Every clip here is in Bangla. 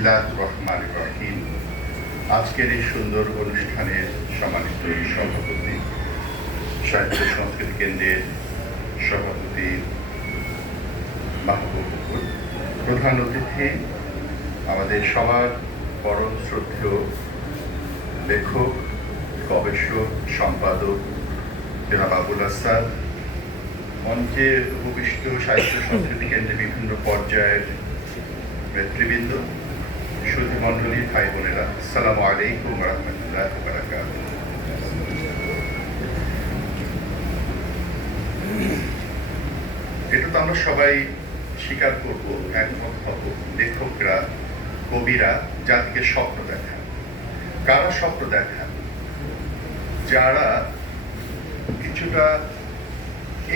বিসমিল্লাহির রহমানির রহিম। আজকের এই সুন্দর অনুষ্ঠানের সম্মানিত সভাপতি, সাহিত্য সংস্কৃতি কেন্দ্রের সভাপতি মাহবুবুল, প্রধান অতিথি আমাদের সবার পরম শ্রদ্ধেয় লেখক, গবেষক, সম্পাদক জনাব আবুল আসাদ, মঞ্চে উপবিষ্ট সাহিত্য সংস্কৃতি কেন্দ্রের বিভিন্ন পর্যায়ের নেতৃবৃন্দ, সুধী মণ্ডলী, ভাই বোনেরা, আসসালামু আলাইকুম ওয়া রাহমাতুল্লাহি ওয়া বারাকাতুহু। এটা তো আমরা সবাই স্বীকার করব, একমত হব, লেখকরা, কবিরা জাতিকে স্বপ্ন দেখান। কারা স্বপ্ন দেখান? যারা কিছুটা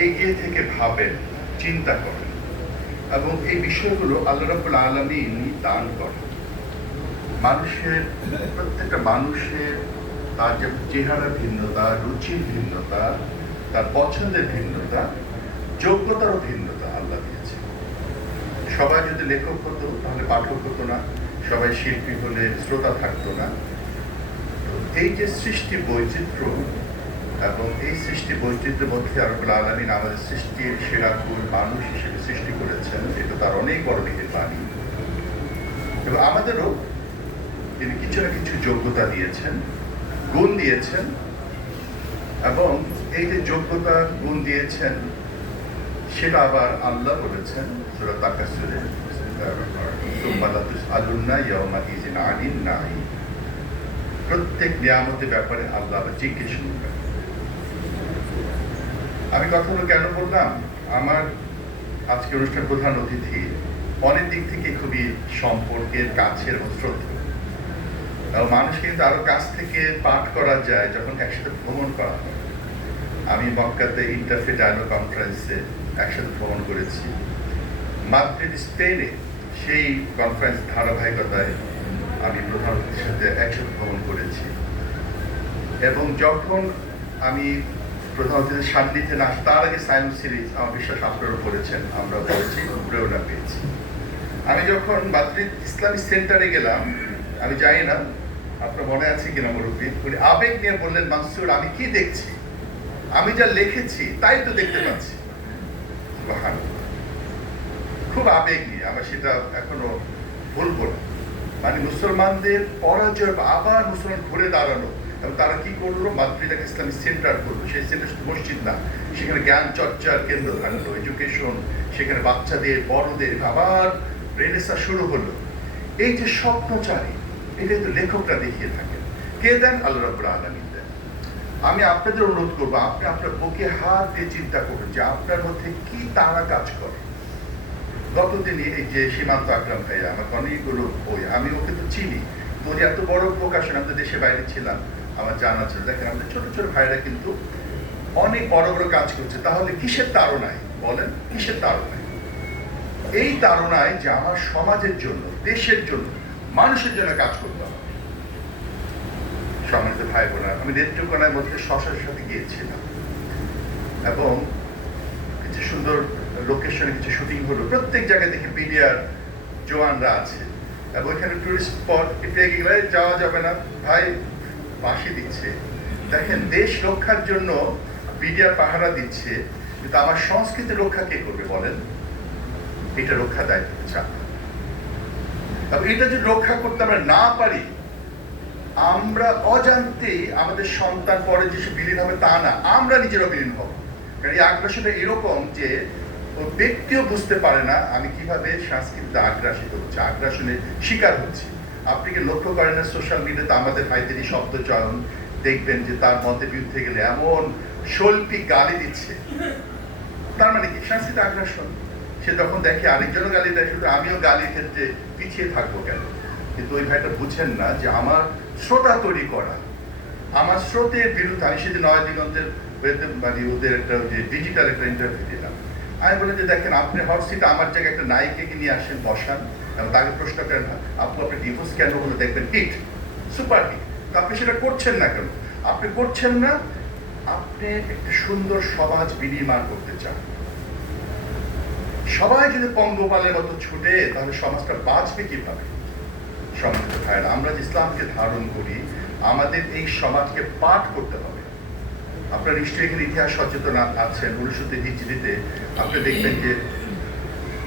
এগিয়ে থেকে ভাবেন, চিন্তা করেন এবং এই বিষয়গুলো আল্লাহ রাব্বুল আলামিন দান করেন। প্রত্যেকটা মানুষের তার যে চেহারা ভিন্নতা, রুচির ভিন্নতা, তার পছন্দের ভিন্নতা, যোগ্যতারও ভিন্নতা আল্লাহ দিয়েছে। সবাই যদি লেখক হতো তাহলে পাঠক হতো না, সবাই শিল্পী হলে শ্রোতা থাকতো না। এই যে সৃষ্টি বৈচিত্র্য এবং এই সৃষ্টি বৈচিত্র্যের মধ্যে রব্বুল আলামিন আমাদের সৃষ্টির সেরাকুল মানুষ হিসেবে সৃষ্টি করেছেন, এটা তার অনেক বড় মেহেরবানি। এবং আমাদেরও তিনি কিছু না কিছু যোগ্যতা দিয়েছেন, গুণ দিয়েছেন, এবং এই যে যোগ্যতা গুণ দিয়েছেন সেটা আবার আল্লাহ বলেছেন সূরা তাকাসুরে, প্রত্যেক নিয়ামতের ব্যাপারে আল্লাহ জিজ্ঞেস করবেন। আমি কথাগুলো কেন বললাম? আমার আজকে অনুষ্ঠান প্রধান অতিথি অনেক দিক থেকে খুবই সম্পর্কের কাছের এবং শ্রদ্ধা। মানুষ কিন্তু আরো কাছ থেকে পাঠ করা যায় যখন একসাথে ভ্রমণ করা হয়। আমি মক্কাতে ইন্টারফে ডায়ালগ কনফারেন্সে একসাথে ভ্রমণ করেছি। মাদ্রিদ, স্পেনে সেই কনফারেন্স ধারাবাহিকতায় আমি প্রধান অতিথির সাথে একসাথে ভ্রমণ করেছি। এবং যখন আমি প্রধান অতিথির সান্নিধ্যে না, তার আগে সায়েন্স সিরিজ আমার বিশ্বাস আপনারা পড়েছেন, আমরা পড়েছি, প্রেরণা পেয়েছি। আমি যখন মাদ্রিদ ইসলামিক সেন্টারে গেলাম, আমি জানি না আপনার মনে আছে কিনা মুরব্বী, উনি আবেগ নিয়ে বললেন, মানসুর আমি কি দেখছি? আমি যা লিখেছি তাই তো দেখতে পাচ্ছি। খুব আবেগ নিয়ে, আমরা সেটা এখনো ভুলবো না। মানে মুসলমানদের পরাজয়, আবার মুসলমান ঘুরে দাঁড়ানো, এবং তারা কি করলো? মাদ্রিদ একটা ইসলামিক সেন্টার করলো। সেই সেন্টার শুধু মসজিদ না, সেখানে জ্ঞান চর্চার কেন্দ্র থাকলো, এডুকেশন, সেখানে বাচ্চাদের, বড়দের আবার রেনেসাঁ শুরু হলো। এই যে স্বপ্নচারী, এটা কিন্তু লেখকরা দেখিয়ে থাকেন। কে দেন? আল্লাহ রাব্বুল আলামিন দেন। আমি আপনাদের অনুরোধ করবো, আপনি আপনার বুকে হাত দিয়ে চিন্তা করবেন যে আপনার মধ্যে কি তারা কাজ করে। গতদিনই এই যে সীমান্ত আকরাম ভাইয়া, আমাকে অনেকগুলো বই, আমি ওকে তো চিনি, তো এত বড় প্রকাশন, আমি তো দেশে বাইরে ছিলাম, আমার জানা ছিল। দেখেন আমাদের ছোট ছোট ভাইরা কিন্তু অনেক বড় বড় কাজ করছে। তাহলে কিসের তাড়নায়? বলেন, কিসের তাড়নায়? এই তাড়নায় যে আমার সমাজের জন্য, দেশের জন্য, মানুষের জন্য কাজ করতে হবে। সম্মানিত ভাই বোনা, আমি নেত্রকোনার মধ্যে শশার সাথে গিয়েছিলাম এবং কিছু সুন্দর লোকেশনে কিছু শুটিং হলো। প্রত্যেক জায়গায় দেখি বিডিআর জওয়ানরা আছে এবং এখানে টুরিস্ট স্পট পেয়ে গেলে যাওয়া যাবে না, ভাই ফাঁসি দিচ্ছে। দেখেন, দেশ রক্ষার জন্য বিডিআর পাহারা দিচ্ছে, কিন্তু আমার সংস্কৃতি রক্ষা কে করবে বলেন? এটা রক্ষা দায়িত্ব চাপ। এবং এটা যদি রক্ষা করতে আমরা না পারি, আমরা অজান্তেই আমাদের সন্তান পরে যে সে বিলীন হবে তা না, আমরা নিজেরা বিলীন হব। কারণ এই আগ্রাসনটা এরকম যে ব্যক্তিও বুঝতে পারে না আমি কিভাবে সংস্কৃতিতে আগ্রাসিত হচ্ছে, আগ্রাসনের শিকার হচ্ছে। আপনি কি লক্ষ্য করেন না সোশ্যাল মিডিয়াতে আমাদের ভাইদেরই শব্দ চয়ন দেখবেন যে তার মতের বিরুদ্ধে গেলে এমন শৈল্পিক গালি দিচ্ছে। তার মানে কি? সংস্কৃতি আগ্রাসন। সে তখন দেখে আরেকজনও গালি দেয়, শুধু আমিও গালির ক্ষেত্রে পিছিয়ে থাকবো কেন? কিন্তু ওই ভাইটা বুঝেন না যে আমার শ্রোতা তৈরি করা, আমার স্রোতের বিরুদ্ধে। আমি সেদিন নয় দিগন্তের মানে ওদের একটা যে ডিজিটাল একটা ইন্টারভিউ দিলাম। আমি বলি যে দেখেন, আপনি হট সিটে আমার জায়গায় একটা নায়িকাকে নিয়ে আসেন, বসান, এবং তাকে প্রশ্ন করেন, আপু আপনার ডিভোর্স কেন হলো? দেখবেন হিট, সুপার হিট। তো আপনি সেটা করছেন না কেন? আপনি করছেন না, আপনি একটা সুন্দর সমাজ বিনির্মাণ করতে চান। সবাই যদি পঙ্গপালের মতো ছুটে, তাহলে সমাজটা বাঁচবে কিভাবে? সম্মানিত ভাইয়েরা, আমরা যে ইসলামকে ধারণ করি আমাদের এই সমাজকে পাঠ করতে হবে। আপনারা নিশ্চয়ই এখানে ইতিহাস সচেতন আছেন। 19 হিজরিতে আপনি দেখবেন যে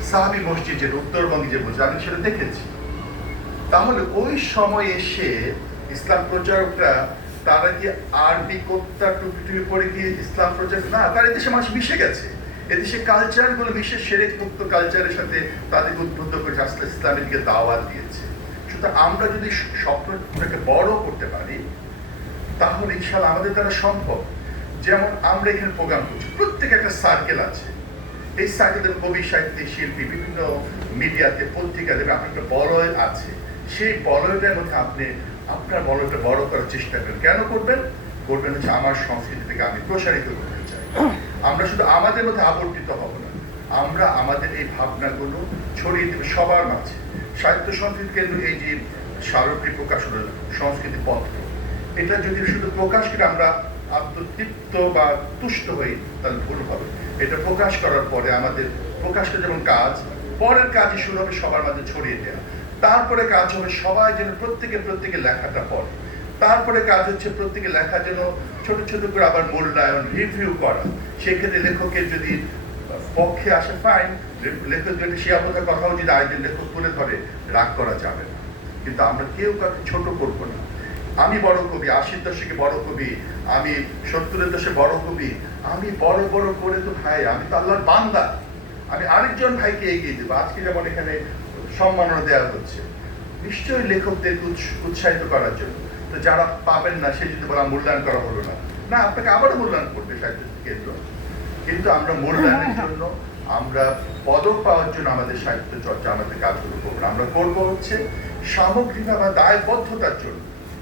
সাহাবী মসজিদ, যে উত্তরবঙ্গে যে মসজিদ, আমি সেটা দেখেছি। তাহলে ওই সময় এসে ইসলাম প্রচারকরা তারা কি আরবি কোত্তা টুপি টুপি পরে গিয়ে ইসলাম প্রচার না, তারা এদেশে মানুষ মিশে গেছে, এদেশে কালচারগুলো মিশে সেরেক মুক্ত কালচারের সাথে তাদেরকে উদ্বুদ্ধ করে আস্তে ইসলামের দিকে দাওয়াত দিয়েছে। সুতরাং আমরা যদি স্বপ্নটাকে বড় করতে পারি তাহলে ইনশাআল্লাহ আমাদের দ্বারা সম্ভব। যেমন আমরা এখানে প্রোগ্রাম করছি, প্রত্যেক একটা সার্কেল আছে। এই সার্কেলের কবি, সাহিত্যিক, শিল্পী, বিভিন্ন মিডিয়াতে, পত্রিকাতে আপনার একটা বলয় আছে। সেই বলয়টার মধ্যে আপনি আপনার বলয়টা বড় করার চেষ্টা করেন। কেন করবেন? করবেন হচ্ছে আমার সংস্কৃতিটাকে আমি প্রসারিত করতে চাই। আমরা শুধু আমাদের মধ্যে আবর্তিত হব না, আমরা আমাদের এই ভাবনাগুলো ছড়িয়ে দেবে সবার মাঝে। সাহিত্য সংস্কৃতি কেন্দ্র এই যে স্মারকী প্রকাশ হলো সংস্কৃতি পত্র, এটা যদি শুধু প্রকাশ করে আমরা আত্মতৃপ্ত বা তুষ্ট হই তাহলে ভুল হবে। এটা প্রকাশ করার পরে আমাদের প্রকাশটা যেমন কাজ, পরের কাজই শুরু হবে সবার মাঝে ছড়িয়ে দেওয়া। তারপরে কাজ হবে সবাই যেন প্রত্যেকে লেখাটা পড়ে। তারপরে কাজ হচ্ছে প্রত্যেকে লেখা যেন ছোট ছোট করে আবার মূল্যায়ন, রিভিউ করা। সেক্ষেত্রে লেখকের যদি পক্ষে আসে ফাইন, লেখক যদি শিয়াবতার কথাও যদি আরেকজন লেখক তুলে ধরে, রাগ করা যাবে না। কিন্তু আমরা কেউ কাউকে ছোট করবো না। আমি বড় কবি, 80-র দশকে বড় কবি, আমি 70-এর দশকে বড় কবি, আমি বড় বড় করে তো ভাই, আমি তো আল্লাহর বান্দা, আমি আরেকজন ভাইকে এগিয়ে দেবো। আজকে যেমন এখানে সম্মাননা দেওয়া হচ্ছে নিশ্চয়ই লেখকদের উৎসাহিত করার জন্য। তো যারা পাবেন না সে যদি বলা মূল্যায়ন করা হলো না, না আপনাকে আবারও মূল্যায়ন করবে সাহিত্য কেন্দ্র। কিন্তু আমরা মূল্যায়নের জন্য, আমরা পদক পাওয়ার জন্য আমাদের সাহিত্য চর্চা, আমাদের কাজগুলো করবো। আমরা করবো হচ্ছে সামগ্রিকভাবে দায়বদ্ধতার জন্য।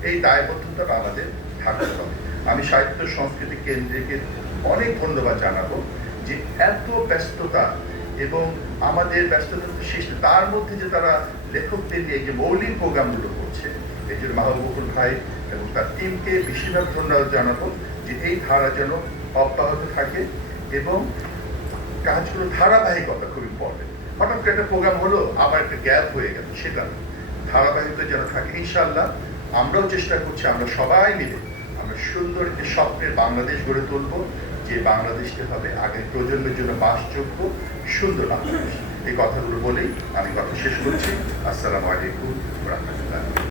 এই দায়বদ্ধতাটা আমাদের থাকতে হবে। আমি সাহিত্য সংস্কৃতি কেন্দ্রকে অনেক ধন্যবাদ জানাবো যে এত ব্যস্ততা এবং আমাদের ব্যস্ততা শেষ, তার মধ্যে যে তারা লেখকদের নিয়ে যে মৌলিক প্রোগ্রামগুলো করছে, এই জন্য মাহবুব বকুল ভাই এবং তার টিমকে বেশিরভাগ ধন্যবাদ জানাবো যে এই ধারা যেন অব্যাহত থাকে এবং কাজগুলো ধারাবাহিকতা খুব ইম্পর্টেন্ট। হঠাৎ করে একটা প্রোগ্রাম হলো আবার একটা গ্যাপ হয়ে গেল, সেটা ধারাবাহিকতা যেন থাকে। ইনশাআল্লাহ আমরাও চেষ্টা করছি, আমরা সবাই মিলে আমরা সুন্দর একটি স্বপ্নের বাংলাদেশ গড়ে তুলব, যে বাংলাদেশটা হবে আগের প্রজন্মের জন্য বাসযোগ্য সুন্দর বাংলাদেশ। এই কথাগুলো বলেই আমি কথা শেষ করছি। আসসালামু আলাইকুম ওয়া রাহমাতুল্লাহ।